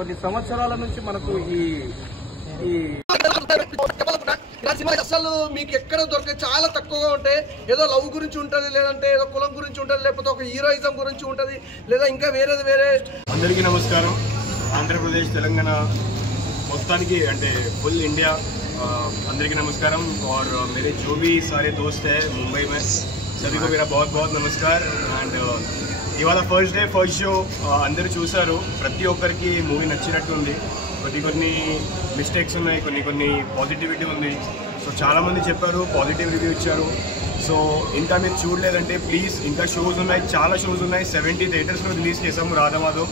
కొన్ని సంవత్సరాల నుంచి మనకు అసలు మీకు ఎక్కడ దొరకదు, చాలా తక్కువగా ఉంటాయి. ఏదో లవ్ గురించి ఉంటుంది, లేదంటే ఏదో కులం గురించి ఉంటుంది, లేకపోతే ఒక హీరోయిజం గురించి ఉంటుంది, లేదా ఇంకా వేరే. అందరికీ నమస్కారం. ఆంధ్రప్రదేశ్ తెలంగాణ మొత్తానికి అంటే ఫుల్ इंडिया अंदर की नमस्कारम और मेरे जो भी सारे दोस्त हैं मुंबई में सभी को मेरा बहुत बहुत नमस्कार. అండ్ ఇవాళ ఫస్ట్ డే ఫస్ట్ షో అందరూ చూసారు. ప్రతి ఒక్కరికి మూవీ నచ్చినట్టుంది. కొన్ని మిస్టేక్స్ ఉన్నాయి, కొన్ని పాజిటివిటీ ఉంది. సో చాలామంది చెప్పారు, పాజిటివ్ రివ్యూ ఇచ్చారు. సో ఇంకా మీరు చూడలేదంటే ప్లీజ్, ఇంకా షోస్ ఉన్నాయి, చాలా షోస్ ఉన్నాయి. 70 థియేటర్స్లో రిలీజ్ చేసాము రాధమాధవ్.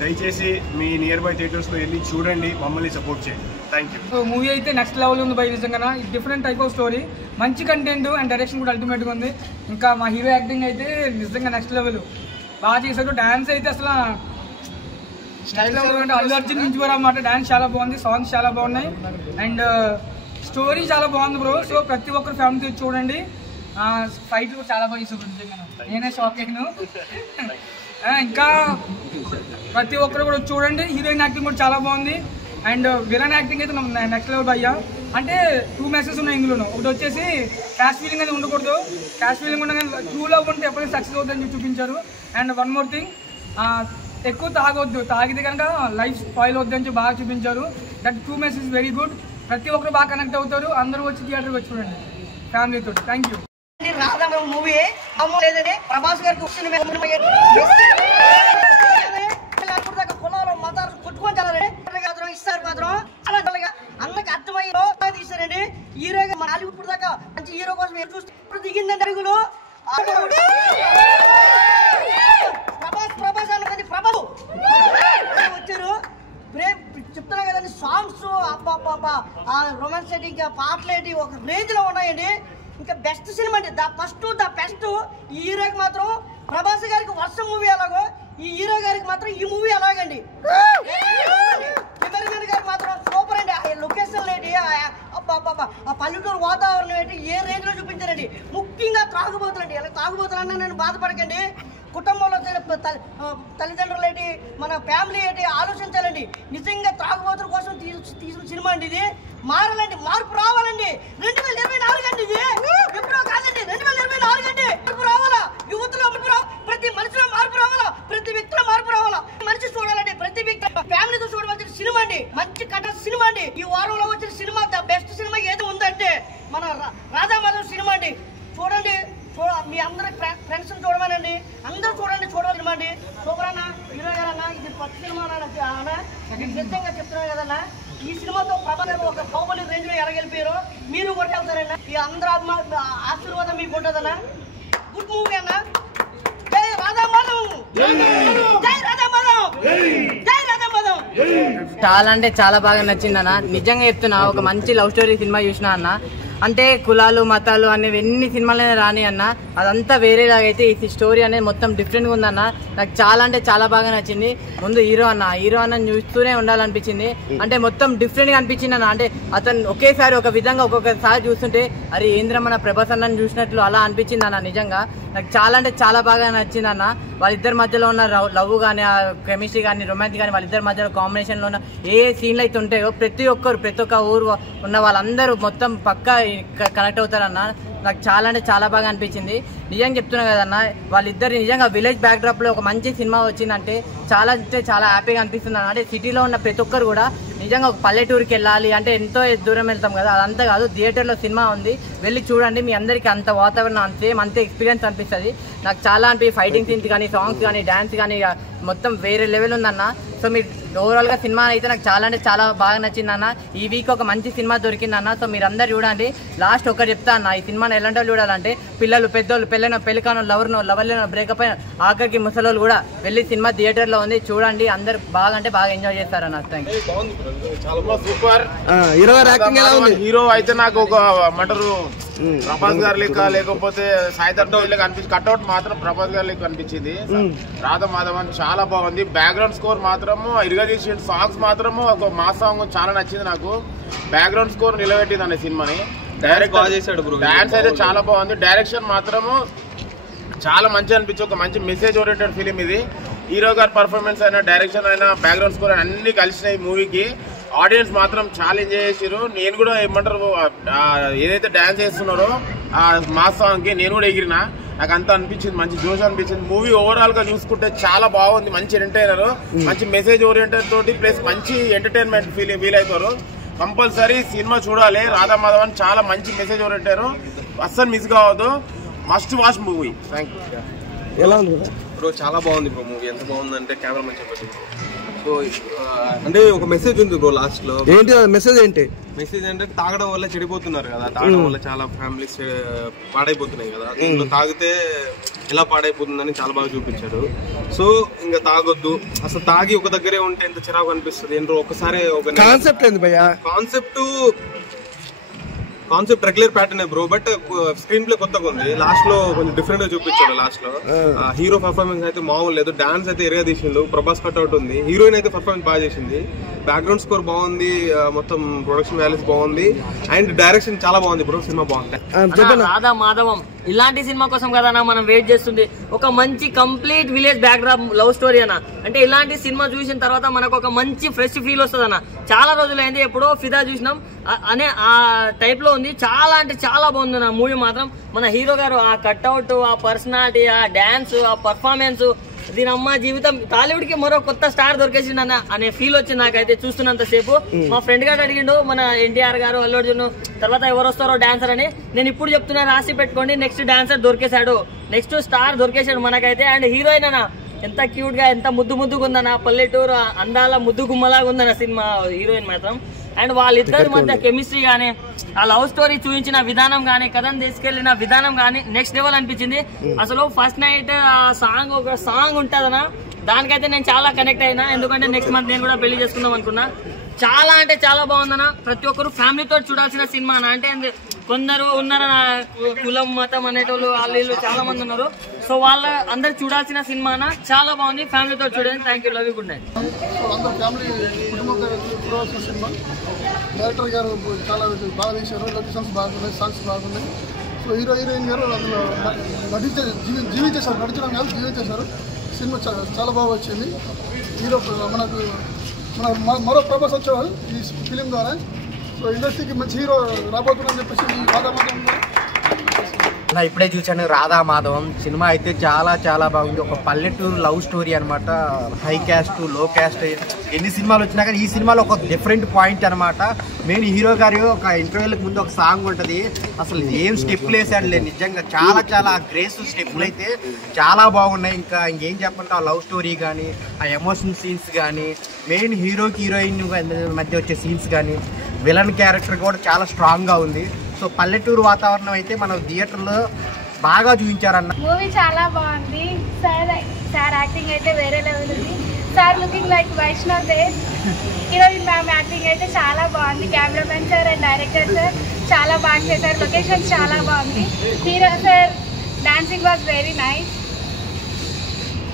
దయచేసి మీ నియర్ బై థియేటర్స్లో వెళ్ళి చూడండి, మమ్మల్ని సపోర్ట్ చేయండి. Thank you. సో మూవీ అయితే నెక్స్ట్ లెవెల్ ఉంది బై. నిజంగా డిఫరెంట్ టైప్ ఆఫ్ స్టోరీ, మంచి కంటెంట్ అండ్ డైరెక్షన్ కూడా అల్టిమేట్గా ఉంది. ఇంకా మా హీరో యాక్టింగ్ అయితే నిజంగా నెక్స్ట్ లెవెల్ బాగా చేశాడు. డ్యాన్స్ అయితే అసలు నెక్స్ట్ లెవెల్ అంటే అల్లు అర్జున్ నుంచి కూడా అన్నమాట. డ్యాన్స్ చాలా బాగుంది, సాంగ్స్ చాలా బాగున్నాయి, అండ్ స్టోరీ చాలా బాగుంది బ్రో. సో ప్రతి ఒక్కరు ఫ్యామిలీ చూడండి. ఫైట్ కూడా చాలా బాగా చేశారు నిజంగా, నేనే షాక్ అయ్యాను. ఇంకా ప్రతి ఒక్కరు కూడా చూడండి. హీరోయిన్ యాక్టింగ్ కూడా చాలా బాగుంది, అండ్ విలన్ యాక్టింగ్ అయితే నెక్స్ట్ లెవెల్ భయ్యా. అంటే 2 మెసేజెస్ ఉన్నాయి ఇందులో. ఒకటి వచ్చేసి క్యాష్ ఫీలింగ్ అనేది ఉండకూడదు, క్యాష్ ఫీలింగ్ ఉండగా ట్రూ లవ్ ఉంటే ఎప్పుడైనా సక్సెస్ అవుతుందని చూపించారు. అండ్ వన్ మోర్ థింగ్, ఎక్కువ తాగొద్దు, తాగితే కనుక లైఫ్ స్పాయిల్ అవుద్ది అని బాగా చూపించారు. That 2 message very good. ప్రతి ఒక్కరు బాగా కనెక్ట్ అవుతారు. అందరూ వచ్చి థియేటర్కి వచ్చి చూడండి ఫ్యామిలీతో. Thank you. మూవీ లేదండి, ప్రభాస్ గారికి కులాలు మతాలు కొట్టుకొని ఇస్తారు మాత్రం అలా అందరికి అర్థమయ్యో తీస్తారండి. హీరోగా మన హాలీవుడ్ దాకా మంచి హీరో కోసం చూస్తే దిగిందండి అడుగులు. ప్రభాస్ అన్నది ప్రభు వచ్చారు. చెప్తున్నా కదండి, సాంగ్స్ అబ్బా రొమాన్స్ ఏంటి, ఇంకా పాటలు ఏంటి ఒక రేంజ్ లో ఉన్నాయండి. ఇంకా బెస్ట్ సినిమా అండి, ద బెస్ట్. ఈ హీరోకి మాత్రం ప్రభాస్ గారికి వర్షం మూవీ అలాగో, ఈ హీరో గారికి మాత్రం ఈ మూవీ అలాగండి. కెమెరామెన్ గారికి మాత్రం సూపర్ అండి. ఆ లొకేషన్ ఏంటి, అబ్బా ఆ పల్లెటూరు వాతావరణం ఏంటి, ఏ రేంజ్ లో చూపించారండి. ముఖ్యంగా తాగుబోతులండి. ఇలా తాగుబోతులన్నా నేను బాధపడకండి. కుటుంబంలో తల్లిదండ్రులు ఏంటి, మన ఫ్యామిలీ ఏంటి ఆలోచించాలండి. నిజంగా తాగుబోతుల కోసం తీసిన సినిమా అండి ఇది. మారాలండి, మార్పు రావాలండి. 2024 అండి ఇది, ఎప్పుడో కాదండి. 2024 అండి, మార్పు రావాలా, యువతలో మార్పు రావాలి, ప్రతి మనిషిలో మార్పు రావాలా, ప్రతి వ్యక్తిలో మార్పు రావాలా. మనిషి చూడాలండి, ప్రతి వ్యక్తి ఫ్యామిలీతో చూడవలసిన సినిమా అండి. మంచి కథ సినిమా అండి. ఈ వారంలో వచ్చిన సినిమా ద బెస్ట్ సినిమా ఏది ఉందంటే మన రాధామాధవ్ సినిమా అండి. చూడండి, మీ అందరి ఫ్రెండ్స్ చూడమనండి, అందరూ చూడవలసిన అండి. సూపర్ అన్న, హీరో గారన్నా, ఇది కొత్త సినిమా అన్న, నిజంగా చెప్తున్నాను కదన్నా. ఈ సినిమాతో ప్రభాస్ ఒక బాహుబలి రేంజ్ లో ఎరగలిపోయారు. మీరు కూడా వెళ్తారన్నా, ఈ అందరూ ఆశీర్వాదం మీకు ఉంటుందన్నా. గుడ్ మూవీ అన్న. జై రాధామాధవ్, జై రాధామాధవ్, జై రాధామాధవ్. చాలా అంటే చాలా బాగా నచ్చింది అన్న. నిజంగా చెప్తున్నా, ఒక మంచి లవ్ స్టోరీ సినిమా చూసినా అన్న. అంటే కులాలు మతాలు అనేవి ఎన్ని సినిమాలైనా రాని అన్న, అదంతా వేరేలాగా అయితే ఈ స్టోరీ అనేది మొత్తం డిఫరెంట్గా ఉందన్న. నాకు చాలా అంటే చాలా బాగా నచ్చింది. ముందు హీరో అన్న చూస్తూనే ఉండాలనిపించింది. అంటే మొత్తం డిఫరెంట్గా అనిపించింది అన్న. అంటే అతను ఒకేసారి ఒక విధంగా ఒక్కొక్కసారి చూస్తుంటే అరే ఏంద్ర మన ప్రభాస్ అన్నని చూసినట్లు అలా అనిపించింది అన్న. నిజంగా నాకు చాలా అంటే చాలా బాగా నచ్చింది అన్న. వాళ్ళిద్దరి మధ్యలో ఉన్న లవ్ కానీ, ఆ కెమిస్ట్రీ కానీ, రొమాన్స్ కానీ, వాళ్ళిద్దరి మధ్యలో కాంబినేషన్లో ఉన్న ఏ సీన్లు అయితే ఉంటాయో ప్రతి ఒక్క ఊరు ఉన్న వాళ్ళందరూ మొత్తం పక్కా కనెక్ట్ అవుతారన్న. నాకు చాలా అంటే చాలా బాగా అనిపించింది. నిజంగా చెప్తున్నా కదన్న, వాళ్ళిద్దరు నిజంగా విలేజ్ బ్యాక్డ్రాప్ లో ఒక మంచి సినిమా వచ్చిందంటే చాలా అంటే చాలా హ్యాపీగా అనిపిస్తుంది అన్న. అంటే సిటీలో ఉన్న ప్రతి ఒక్కరు కూడా నిజంగా ఒక పల్లెటూరుకి వెళ్ళాలి అంటే ఎంతో దూరం వెళ్తాం కదా, అదంతా కాదు. థియేటర్లో సినిమా ఉంది, వెళ్ళి చూడండి. మీ అందరికీ అంత వాతావరణం అంతే ఎక్స్పీరియన్స్ అనిపిస్తుంది. నాకు చాలా ఫైటింగ్ సీన్స్ కానీ, సాంగ్స్ కానీ, డాన్స్ కానీ మొత్తం వేరే లెవెల్ ఉందన్న. సో మీరు ఓవరాల్గా సినిమా అయితే నాకు చాలా అంటే చాలా బాగా నచ్చిందన్న. ఈ వీక్ ఒక మంచి సినిమా దొరికిందన్న. సో మీరు అందరు చూడండి. లాస్ట్ ఒకటి చెప్తా అన్న, ఈ సినిమాని ఎలాంటి వాళ్ళు చూడాలంటే పిల్లలు, పెద్దోళ్ళు, పెళ్ళికానో, లవర్లో బ్రేకప్ అయిన ఆఖరికి ముసలోళ్ళు కూడా వెళ్ళి సినిమా థియేటర్లో ఉంది, చూడండి. అందరు బాగా అంటే బాగా ఎంజాయ్ చేస్తారన్న. Thank you. చాలా సూపర్. హీరో అయితే నాకు ఒక మటరు ప్రభాస్ గారి లెక్క, లేకపోతే సాయిధర్ లెక్క అనిపించింది. కట్అవుట్ మాత్రం ప్రభాస్ గారి లెక్క అనిపించింది. రాధమాధవన్ చాలా బాగుంది. బ్యాక్గ్రౌండ్ స్కోర్ మాత్రము ఇరుగదీసి, సాంగ్స్ మాత్రము ఒక మా సాంగ్ చాలా నచ్చింది నాకు. బ్యాక్గ్రౌండ్ స్కోర్ నిలబెట్టింది అనే సినిమాని. డాన్స్ అయితే చాలా బాగుంది. డైరెక్షన్ మాత్రము చాలా మంచి అనిపించి ఒక మంచి మెసేజ్ ఓరియంటెడ్ ఫిలిం ఇది. హీరో గారి పర్ఫార్మెన్స్ అయినా, డైరెక్షన్ అయినా, బ్యాక్గ్రౌండ్ స్కోర్ అయినా అన్ని కలిసినాయి మూవీకి. ఆడియన్స్ మాత్రం చాలా ఎంజాయ్ చేసారు. నేను కూడా ఏమంటారు ఏదైతే డాన్స్ చేస్తున్నారో ఆ మాస్ సాంగ్కి నేను కూడా ఎగిరినా. నాకు అంతా అనిపించింది, మంచి జోష్ అనిపించింది. మూవీ ఓవరాల్ గా చూసుకుంటే చాలా బాగుంది. మంచి ఎంటర్టైనర్, మంచి మెసేజ్ ఓరియంటెడ్ తోటి ప్లస్ మంచి ఎంటర్టైన్మెంట్ ఫీల్ అవుతారు. కంపల్సరీ సినిమా చూడాలి. రాధా మాధవన్ చాలా మంచి మెసేజ్ ఓరియంటారు, అస్సలు మిస్ కావద్దు. Must watch movie. Thank you. ఎలా ఉంది బ్రో? చాలా బాగుంది బ్రో మూవీ. ఎంత బాగుందంటే కెమెరా మంచిగా పెట్టింది. సో అంటే ఒక మెసేజ్ ఉంది బ్రో లాస్ట్ లో. ఏంటి మెసేజ్? ఏంటి మెసేజ్ అంటే తాగడం వల్ల చెడిపోతున్నారు కదా, తాగడం వల్ల చాలా ఫ్యామిలీస్ పాడైపోతున్నాయి కదా, దీంట్లో తాగితే ఎలా పాడైపోతుందని చాలా బాగా చూపించారు. సో ఇంకా తాగొద్దు, అసలు తాగి ఒక దగ్గరే ఉంటే ఎంత చిరాకు అనిపిస్తుంది. ఏంటో ఒకసారి ఒక కాన్సెప్ట్ ఏంది భయ్యా? Concept regular pattern bro, but screen play కొత్తగా ఉంది. లాస్ట్ లో కొంచెం డిఫరెంట్ గా చూపించాడు. లాస్ట్ లో హీరో పర్ఫార్మెన్స్ అయితే మామూలు లేదు, డాన్స్ అయితే ఎరగా తీసిండు, ప్రభాస్ కట్అవుట్ ఉంది. హీరోయిన్ అయితే పర్ఫార్మెన్స్ బాగా చేసింది, బ్యాక్గ్రౌండ్ స్కోర్ బాగుంది, మొత్తం ప్రొడక్షన్ వాల్యూస్ బాగుంది, అండ్ డైరెక్షన్ చాలా బాగుంది బ్రో. సినిమా బాగుంది. రాధా మాధవం ఇలాంటి సినిమా కోసం కదా మనం వెయిట్ చేస్తుంది. ఒక మంచి complete village backdrop love story అన్న. అంటే ఇలాంటి సినిమా చూసిన తర్వాత మనకు ఒక మంచి ఫ్రెష్ ఫీల్ వస్తుంది అన్న. చాలా రోజులైంది, ఎప్పుడో ఫిదా చూసినాం అనే ఆ టైప్ లో ఉంది. చాలా అంటే చాలా బాగుంది నా మూవీ మాత్రం. మన హీరో గారు ఆ కట్అవుట్, ఆ పర్సనాలిటీ, ఆ డాన్స్, ఆ పర్ఫార్మెన్స్, దీని అమ్మ జీవితం టాలీవుడ్ కి మరో కొత్త స్టార్ దొరికేసిందన్న అనే ఫీల్ వచ్చింది నాకైతే చూస్తున్నంత సేపు. మా ఫ్రెండ్ గారు అడిగిండు మన ఎన్టీఆర్ గారు, అల్లు అర్జున్ తర్వాత ఎవరు వస్తారో డాన్సర్ అని. నేను ఇప్పుడు చెప్తున్నా, రాసి పెట్టుకోండి, నెక్స్ట్ డాన్సర్ దొరికేశాడు, నెక్స్ట్ స్టార్ దొరికేశాడు మనకైతే. అండ్ హీరోయిన్ అన్న ఎంత క్యూట్ గా, ఎంత ముద్దుగా ఉందన్న, పల్లెటూరు అందాల ముద్దు గుమ్మలాగా ఉందన్న సినిమా హీరోయిన్ మాత్రం. అండ్ వాళ్ళిద్దరి మధ్య కెమిస్ట్రీ గానీ, ఆ లవ్ స్టోరీ చూపించిన విధానం గానీ, కథను తీసుకెళ్లిన విధానం గానీ నెక్స్ట్ లెవెల్ అనిపించింది. అసలు ఫస్ట్ నైట్ ఒక సాంగ్ ఉంటుందన్నా, దానికైతే నేను చాలా కనెక్ట్ అయినా. ఎందుకంటే నెక్స్ట్ మంత్ నేను కూడా పెళ్లి చేసుకుందాం అనుకున్నా. చాలా అంటే చాలా బాగుందన్న. ప్రతి ఒక్కరు ఫ్యామిలీతో చూడాల్సిన సినిమా అన్న. అంటే కొందరు ఉన్నారు కులం మతం అనేటోళ్ళు, వాళ్ళు చాలా మంది ఉన్నారు. సో వాళ్ళ అందరు చూడాల్సిన సినిమా అన్న. చాలా బాగుంది, ఫ్యామిలీతో చూడండి. Thank you, love you, good night. అందరూ ఫ్యామిలీ కుటుంబంతో చూడవలసిన సినిమా. డైరెక్టర్ గారు చాలా బాగా తీశారు, లొకేషన్స్ బాగున్నాయి, సాంగ్స్ బాగున్నాయి. సో హీరోయిన్ గారు అందులో జీవించేశారు, నడిచడం కాదు జీవించేశారు. సినిమా చాలా బాగా వచ్చింది. హీరో మనకు మరో ప్రభాస్ వచ్చేవారు ఈ ఫిలిం ద్వారా. సో ఇండస్ట్రీకి మంచి హీరో రాబోతుందని చెప్పేసి రాధా మాధవం నా ఇప్పుడే చూశాను రాధా మాధవం సినిమా. అయితే చాలా చాలా బాగుంది. ఒక పల్లెటూరు లవ్ స్టోరీ అనమాట. హై క్యాస్ట్, లో క్యాస్ట్ ఎన్ని సినిమాలు వచ్చినా కానీ ఈ సినిమాలో ఒక డిఫరెంట్ పాయింట్ అనమాట. మెయిన్ హీరో గారి ఒక ఇంటర్వ్యూలకు ముందు ఒక సాంగ్ ఉంటుంది, అసలు ఏం స్టెప్పులు వేసాడు లేదు, నిజంగా చాలా చాలా గ్రేస్ స్టెప్పులు అయితే చాలా బాగున్నాయి. ఇంకా ఇంకేం చెప్పంటే ఆ లవ్ స్టోరీ కానీ, ఆ ఎమోషనల్ సీన్స్ కానీ, మెయిన్ హీరోకి హీరోయిన్ మధ్య వచ్చే సీన్స్ కానీ, విలన్ క్యారెక్టర్ కూడా చాలా స్ట్రాంగ్గా ఉంది. సో పల్లెటూరు వాతావరణం అయితే మన థియేటర్లో బాగా చూపించారన్న. మూవీ చాలా బాగుంది. సార్ యాక్టింగ్ అయితే వేరే లెవెల్ ఉంది. Sir looking like Vaishnav Dev. Heroine ma'am acting అయితే చాలా బాగుంది. Cameraman sir and director sir చాలా బాగా చేశారు. లొకేషన్ చాలా బాగుంది. Hero sir dancing was very nice.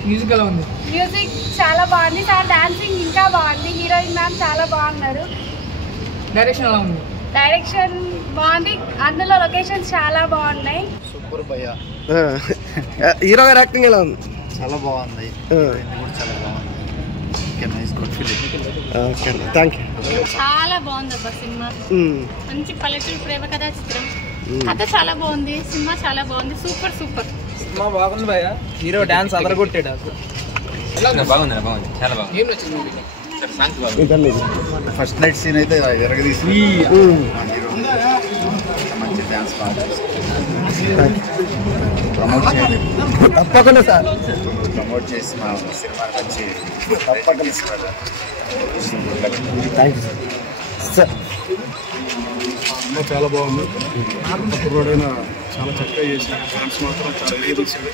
Music ఎలా ఉంది? మ్యూజిక్ చాలా బాగుంది. సార్ డాన్సింగ్ ఇంకా బాగుంది. హీరోయిన్ మ్యామ్ చాలా బాగున్నారు. డైరెక్షన్ ఎలా ఉంది? డైరెక్షన్ బాగుంది. అందులో లొకేషన్స్ చాలా బాగున్నాయి. సూపర్ భయ్యా. హీరో గారి యాక్టింగ్ ఎలా ఉంది? చాలా బాగుంది. చాలా బాగుంది. Thank you. చాలా బాగుంది అబ్బా సినిమా. మంచి పల్లెటూరు ప్రేమ కథా చిత్రం. కథ చాలా బాగుంది. సినిమా చాలా బాగుంది. సూపర్ సూపర్ సినిమా బాగుంది భయ్యా. హీరో డాన్స్ అదరగొట్టాడు అసలు. బాగుంది, బాగుంది, చాలా బాగుంది. ఏం నచ్చింది మూవీలో? ఫస్ట్ నైట్ సీన్ అయితే ఎరగదీసి మంచి డాన్స్ బాగా ప్రమోట్ చేయాలి. తప్పకుండా సార్ ప్రమోట్ చేసి మా సినిమా వచ్చి తప్పకుండా థ్యాంక్ యూ సార్. సినిమా చాలా బాగుంది. కుర్రాడైనా చాలా చక్కగా చేశాడు. డాన్స్ మాత్రం చాలా వేరే చేశాడు.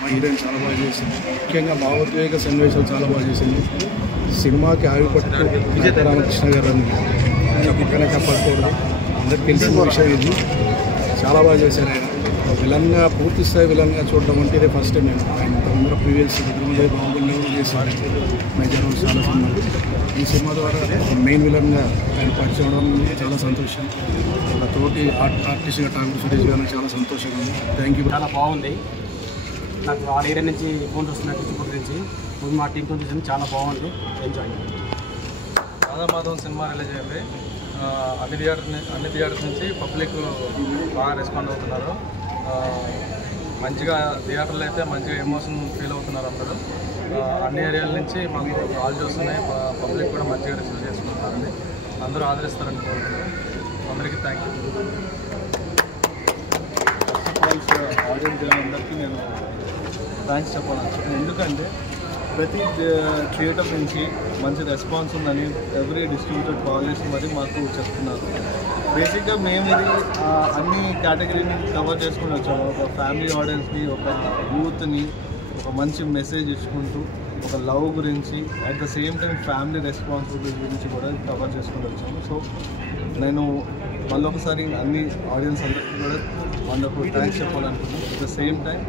మా హీరోయిన్ చాలా బాగా చేసింది. ముఖ్యంగా భావోద్వేగ సన్నివేశాలు చాలా బాగా చేసింది. సినిమాకి ఆవిపట్టు విజయ రామకృష్ణ గారు అని చెప్పకనే చెప్పకూడదు, అందరికి తెలిసిన విషయం ఇది. చాలా బాగా చేశారు ఆయన. విలన్గా పూర్తి స్థాయి విలన్గా చూడడం అంటే ఇదే ఫస్ట్ టైం. నేను ఆయన తొందర ప్రీవియస్ విజయ్ బాహుబలి చేశారు మేజర్ రోల్ చాలా సినిమాలు. ఈ సినిమా ద్వారా మెయిన్ విలన్గా ఆయన పరిచయం అవడం చాలా సంతోషం. ఒక తోటి ఆర్టిస్ట్గా ఠాకూర్ సురేష్ గారు చాలా సంతోషంగా ఉంది. Thank you. చాలా బాగుంది. నాకు ఆల్ ఏరియా నుంచి ఫోన్స్ వస్తున్నాయి, చిత్తూరు నుంచి. మూవీ మా టీంతో చూసింది చాలా బాగుంది. ఎంజాయ్. రాధామాధవం సినిమా రిలీజ్ అయింది. అన్ని థియేటర్స్ నుంచి పబ్లిక్ బాగా రెస్పాండ్ అవుతున్నారు. మంచిగా థియేటర్లో అయితే మంచిగా ఎమోషన్ ఫీల్ అవుతున్నారు అందరూ. అన్ని ఏరియాల నుంచి మాకు కాల్ చేస్తున్నాయి. పబ్లిక్ కూడా మంచిగా రిసీవ్ చేసుకుంటున్నారండి. అందరూ ఆదరిస్తారని కోరుకుంటున్నాను. అందరికీ thank you. First of all audience అందరికీ నేను థ్యాంక్స్ చెప్పాలనుకుంటున్నాను. ఎందుకంటే ప్రతి థియేటర్ నుంచి మంచి రెస్పాన్స్ ఉందని ఎవ్రీ డిస్ట్రిబ్యూటర్ కాల్ చేసి మరి మాకు చెప్తున్నారు. బేసిక్గా మేము ఇది అన్ని కేటగిరీని కవర్ చేసుకుని వచ్చాము. ఒక ఫ్యామిలీ ఆడియన్స్ని, ఒక యూత్ని ఒక మంచి మెసేజ్ ఇచ్చుకుంటూ ఒక లవ్ గురించి at the same time family responsibility గురించి కూడా కవర్ చేసుకుని వచ్చాము. సో నేను మళ్ళీ ఒకసారి అన్ని ఆడియన్స్ అందరికీ కూడా వండర్ఫుల్ థ్యాంక్స్ చెప్పాలనుకుంటున్నాను. At the same time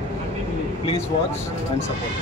please watch and support.